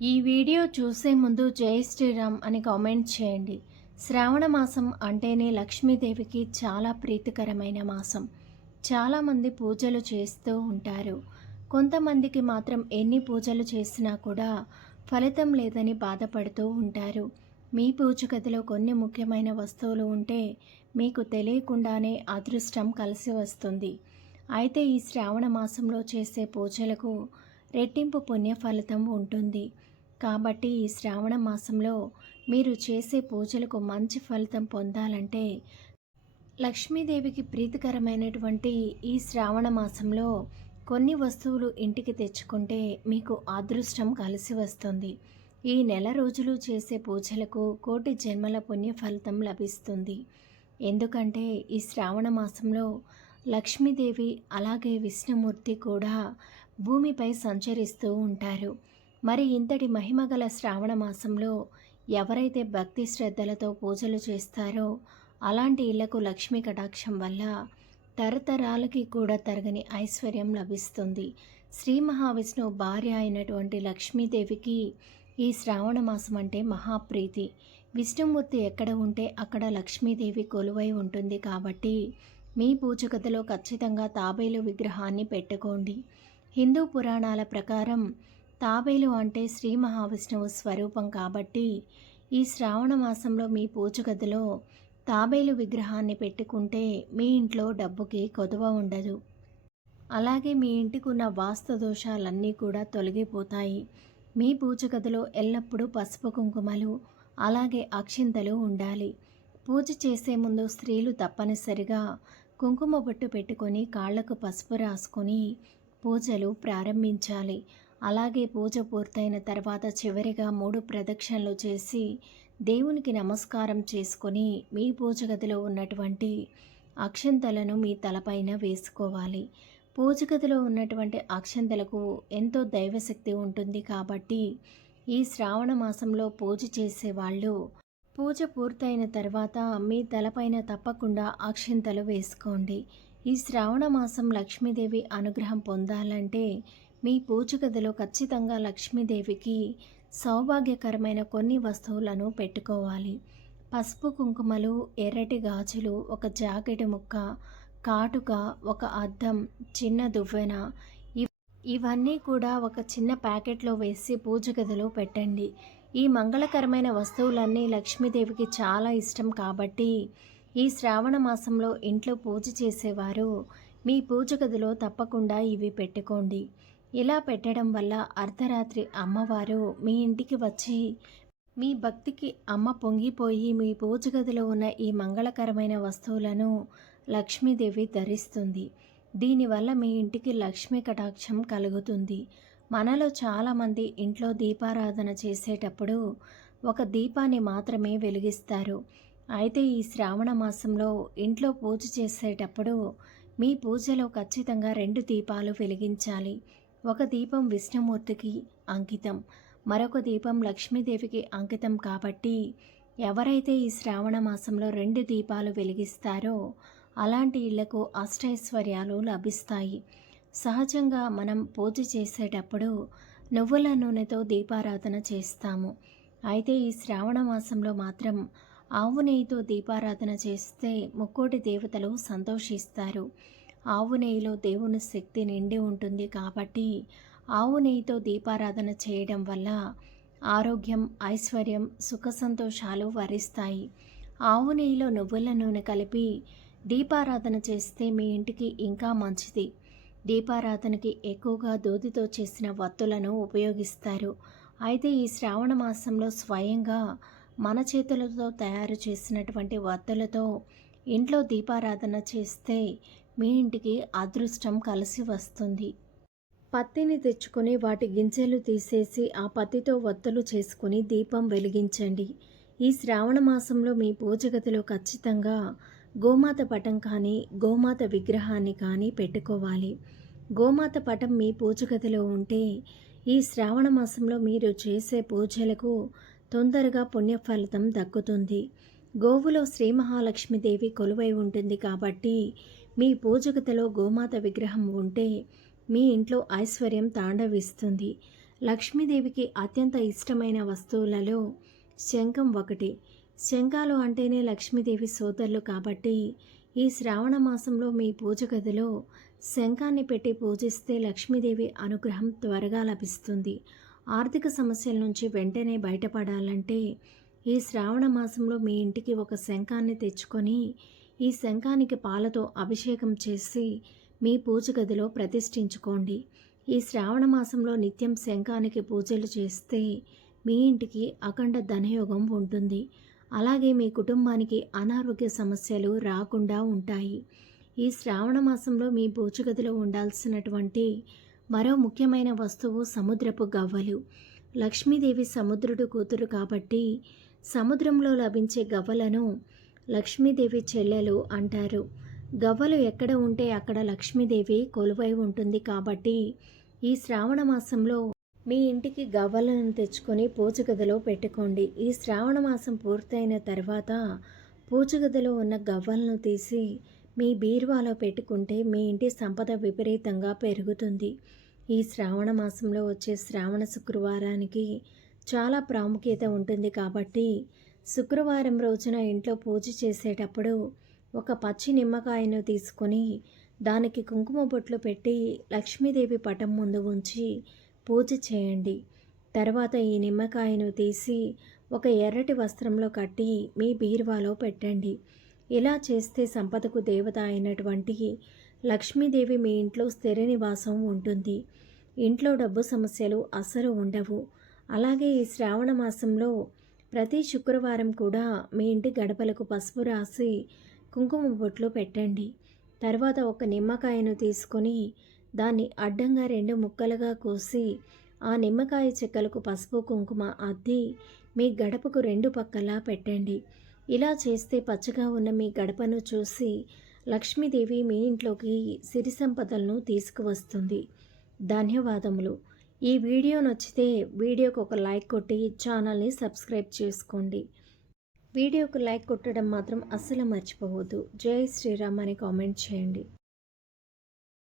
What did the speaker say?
ఈ వీడియో చూసే ముందు జై శ్రీరామ్ అని కామెంట్ చేయండి. శ్రావణ మాసం అంటేనే లక్ష్మీదేవికి చాలా ప్రీతికరమైన మాసం. చాలామంది పూజలు చేస్తూ ఉంటారు. కొంతమందికి మాత్రం ఎన్ని పూజలు చేసినా కూడా ఫలితం లేదని బాధపడుతూ ఉంటారు. మీ పూజ గదిలో కొన్ని ముఖ్యమైన వస్తువులు ఉంటే మీకు తెలియకుండానే అదృష్టం కలిసి వస్తుంది. అయితే ఈ శ్రావణ మాసంలో చేసే పూజలకు రెట్టింపు పుణ్య ఫలితం ఉంటుంది. కాబట్టి ఈ శ్రావణ మాసంలో మీరు చేసే పూజలకు మంచి ఫలితం పొందాలంటే లక్ష్మీదేవికి ప్రీతికరమైనటువంటి ఈ శ్రావణ మాసంలో కొన్ని వస్తువులు ఇంటికి తెచ్చుకుంటే మీకు అదృష్టం కలిసి వస్తుంది. ఈ నెల రోజులు చేసే పూజలకు కోటి జన్మల పుణ్య ఫలితం లభిస్తుంది. ఎందుకంటే ఈ శ్రావణ మాసంలో లక్ష్మీదేవి అలాగే విష్ణుమూర్తి కూడా భూమిపై సంచరిస్తూ ఉంటారు. మరి ఇంతటి మహిమగల శ్రావణ మాసంలో ఎవరైతే భక్తి శ్రద్ధలతో పూజలు చేస్తారో అలాంటి ఇళ్ళకు లక్ష్మీ కటాక్షం వల్ల తరతరాలకి కూడా తరగని ఐశ్వర్యం లభిస్తుంది. శ్రీ మహావిష్ణువు భార్య అయినటువంటి లక్ష్మీదేవికి ఈ శ్రావణ మాసం అంటే మహాప్రీతి. విష్ణుమూర్తి ఎక్కడ ఉంటే అక్కడ లక్ష్మీదేవి కొలువై ఉంటుంది కాబట్టి మీ పూచకథలో ఖచ్చితంగా తాబేలు విగ్రహాన్ని పెట్టుకోండి. హిందూ పురాణాల ప్రకారం తాబేలు అంటే శ్రీ మహావిష్ణువు స్వరూపం కాబట్టి ఈ శ్రావణ మాసంలో మీ పూజగదిలో తాబేలు విగ్రహాన్ని పెట్టుకుంటే మీ ఇంట్లో డబ్బుకి కొదువ ఉండదు. అలాగే మీ ఇంటికి ఉన్న వాస్తు దోషాలన్నీ కూడా తొలగిపోతాయి. మీ పూజగదిలో ఎల్లప్పుడూ పసుపు కుంకుమలు అలాగే అక్షింతలు ఉండాలి. పూజ చేసే ముందు స్త్రీలు తప్పనిసరిగా కుంకుమ బొట్టు పెట్టుకొని కాళ్ళకు పసుపు రాసుకొని పూజలు ప్రారంభించాలి. అలాగే పూజ పూర్తయిన తర్వాత చివరిగా మూడు ప్రదక్షిణలు చేసి దేవునికి నమస్కారం చేసుకొని మీ పూజ గదిలో ఉన్నటువంటి అక్షంతలను మీ తలపైన వేసుకోవాలి. పూజ గదిలో ఉన్నటువంటి అక్షంతలకు ఎంతో దైవశక్తి ఉంటుంది కాబట్టి ఈ శ్రావణ మాసంలో పూజ చేసేవాళ్ళు పూజ పూర్తయిన తర్వాత మీ తలపైన తప్పకుండా అక్షింతలు వేసుకోండి. ఈ శ్రావణ మాసం లక్ష్మీదేవి అనుగ్రహం పొందాలంటే మీ పూజ గదిలో ఖచ్చితంగా లక్ష్మీదేవికి సౌభాగ్యకరమైన కొన్ని వస్తువులను పెట్టుకోవాలి. పసుపు కుంకుమలు ఎర్రటి గాజులు ఒక జాకెట్ ముక్క కాటుక ఒక అద్దం చిన్న దువ్వెన ఇవన్నీ కూడా ఒక చిన్న ప్యాకెట్లో వేసి పూజ గదిలో పెట్టండి. ఈ మంగళకరమైన వస్తువులన్నీ లక్ష్మీదేవికి చాలా ఇష్టం కాబట్టి ఈ శ్రావణ మాసంలో ఇంట్లో పూజ చేసేవారు. మీ పూజ గదిలో తప్పకుండా ఇవి పెట్టుకోండి. ఇలా పెట్టడం వల్ల అర్ధరాత్రి అమ్మవారు మీ ఇంటికి వచ్చి మీ భక్తికి అమ్మ పొంగిపోయి మీ పూజ గదిలో ఉన్న ఈ మంగళకరమైన వస్తువులను లక్ష్మీదేవి ధరిస్తుంది. దీనివల్ల మీ ఇంటికి లక్ష్మీ కటాక్షం కలుగుతుంది. మనలో చాలామంది ఇంట్లో దీపారాధన చేసేటప్పుడు ఒక దీపాన్ని మాత్రమే వెలిగిస్తారు. అయితే ఈ శ్రావణ మాసంలో ఇంట్లో పూజ చేసేటప్పుడు మీ పూజలో ఖచ్చితంగా రెండు దీపాలు వెలిగించాలి. ఒక దీపం విష్ణుమూర్తికి అంకితం మరొక దీపం లక్ష్మీదేవికి అంకితం కాబట్టి ఎవరైతే ఈ శ్రావణ మాసంలో రెండు దీపాలు వెలిగిస్తారో అలాంటి ఇళ్ళకు అష్టైశ్వర్యాలు లభిస్తాయి. సహజంగా మనం పూజ చేసేటప్పుడు నువ్వుల నూనెతో దీపారాధన చేస్తాము. అయితే ఈ శ్రావణ మాసంలో మాత్రం ఆవు నెయ్యితో దీపారాధన చేస్తే ముక్కోటి దేవతలు సంతోషిస్తారు. ఆవు నెయ్యిలో దేవుని శక్తి నిండి ఉంటుంది కాబట్టి ఆవు నెయ్యితో దీపారాధన చేయడం వల్ల ఆరోగ్యం ఐశ్వర్యం సుఖ సంతోషాలు వరిస్తాయి. ఆవు నెయ్యిలో నువ్వుల నూనె కలిపి దీపారాధన చేస్తే మీ ఇంటికి ఇంకా మంచిది. దీపారాధనకి ఎక్కువగా దూదితో చేసిన వత్తులను ఉపయోగిస్తారు. అయితే ఈ శ్రావణ మాసంలో స్వయంగా మన చేతులతో తయారు చేసినటువంటి వత్తులతో ఇంట్లో దీపారాధన చేస్తే మీ ఇంటికి అదృష్టం కలిసి వస్తుంది. పత్తిని తెచ్చుకొని వాటి గింజలు తీసేసి ఆ పత్తితో వత్తులు చేసుకుని దీపం వెలిగించండి. ఈ శ్రావణ మాసంలో మీ పూజ గదిలో ఖచ్చితంగా గోమాత పటం కానీ గోమాత విగ్రహాన్ని కానీ పెట్టుకోవాలి. గోమాత పటం మీ పూజ గదిలో ఉంటే ఈ శ్రావణ మాసంలో మీరు చేసే పూజలకు తొందరగా పుణ్యఫలితం దక్కుతుంది. గోవులో శ్రీ మహాలక్ష్మీదేవి కొలువై ఉంటుంది కాబట్టి మీ పూజగతలో గోమాత విగ్రహం ఉంటే మీ ఇంట్లో ఐశ్వర్యం తాండవిస్తుంది. లక్ష్మీదేవికి అత్యంత ఇష్టమైన వస్తువులలో శంఖం ఒకటి. శంఖాలు అంటేనే లక్ష్మీదేవి సోదరులు కాబట్టి ఈ శ్రావణ మాసంలో మీ పూజ గదిలో శంఖాన్ని పెట్టి పూజిస్తే లక్ష్మీదేవి అనుగ్రహం త్వరగా లభిస్తుంది. ఆర్థిక సమస్యల నుంచి వెంటనే బయటపడాలంటే ఈ శ్రావణ మాసంలో మీ ఇంటికి ఒక శంఖాన్ని తెచ్చుకొని ఈ శంఖానికి పాలతో అభిషేకం చేసి మీ పూజ గదిలో ప్రతిష్ఠించుకోండి. ఈ శ్రావణ మాసంలో నిత్యం శంఖానికి పూజలు చేస్తే మీ ఇంటికి అఖండ ధనయోగం ఉంటుంది. అలాగే మీ కుటుంబానికి అనారోగ్య సమస్యలు రాకుండా ఉంటాయి. ఈ శ్రావణ మాసంలో మీ పూజ ఉండాల్సినటువంటి మరో ముఖ్యమైన వస్తువు సముద్రపు గవ్వలు. లక్ష్మీదేవి సముద్రుడు కూతురు కాబట్టి సముద్రంలో లభించే గవ్వలను లక్ష్మీదేవి చెల్లెలు అంటారు. గవ్వలు ఎక్కడ ఉంటే అక్కడ లక్ష్మీదేవి కొలువై ఉంటుంది కాబట్టి ఈ శ్రావణ మాసంలో మీ ఇంటికి గవ్వలను తెచ్చుకొని పూజగదిలో పెట్టుకోండి. ఈ శ్రావణ మాసం పూర్తయిన తర్వాత పూజగదిలో ఉన్న గవ్వలను తీసి మీ బీరువాలో పెట్టుకుంటే మీ ఇంటి సంపద విపరీతంగా పెరుగుతుంది. ఈ శ్రావణ మాసంలో వచ్చే శ్రావణ శుక్రవారానికి చాలా ప్రాముఖ్యత ఉంటుంది కాబట్టి శుక్రవారం రోజున ఇంట్లో పూజ చేసేటప్పుడు ఒక పచ్చి నిమ్మకాయను తీసుకొని దానికి కుంకుమ బొట్లు పెట్టి లక్ష్మీదేవి పటం ముందు ఉంచి పూజ చేయండి. తర్వాత ఈ నిమ్మకాయను తీసి ఒక ఎర్రటి వస్త్రంలో కట్టి మీ బీరువాలో పెట్టండి. ఇలా చేస్తే సంపదకు దేవత అయినటువంటి లక్ష్మీదేవి మీ ఇంట్లో స్థిర నివాసం ఉంటుంది. ఇంట్లో డబ్బు సమస్యలు అస్సలు ఉండవు. అలాగే ఈ శ్రావణ మాసంలో ప్రతి శుక్రవారం కూడా మీ ఇంటి గడపలకు పసుపు రాసి కుంకుమ బొట్లు పెట్టండి. తర్వాత ఒక నిమ్మకాయను తీసుకొని దాన్ని అడ్డంగా రెండు ముక్కలుగా కోసి ఆ నిమ్మకాయ చెక్కలకు పసుపు కుంకుమ అద్ది మీ గడపకు రెండు పక్కలా పెట్టండి. ఇలా చేస్తే పచ్చగా ఉన్న మీ గడపను చూసి లక్ష్మీదేవి మీ ఇంట్లోకి సిరి సంపదలను తీసుకువస్తుంది. ధన్యవాదములు. ఈ వీడియో నచ్చితే వీడియోకు ఒక లైక్ కొట్టి ఛానల్ని సబ్స్క్రైబ్ చేసుకోండి. వీడియోకు లైక్ కొట్టడం మాత్రం అస్సలు మర్చిపోవద్దు. జై శ్రీరామ్ అని కామెంట్ చేయండి.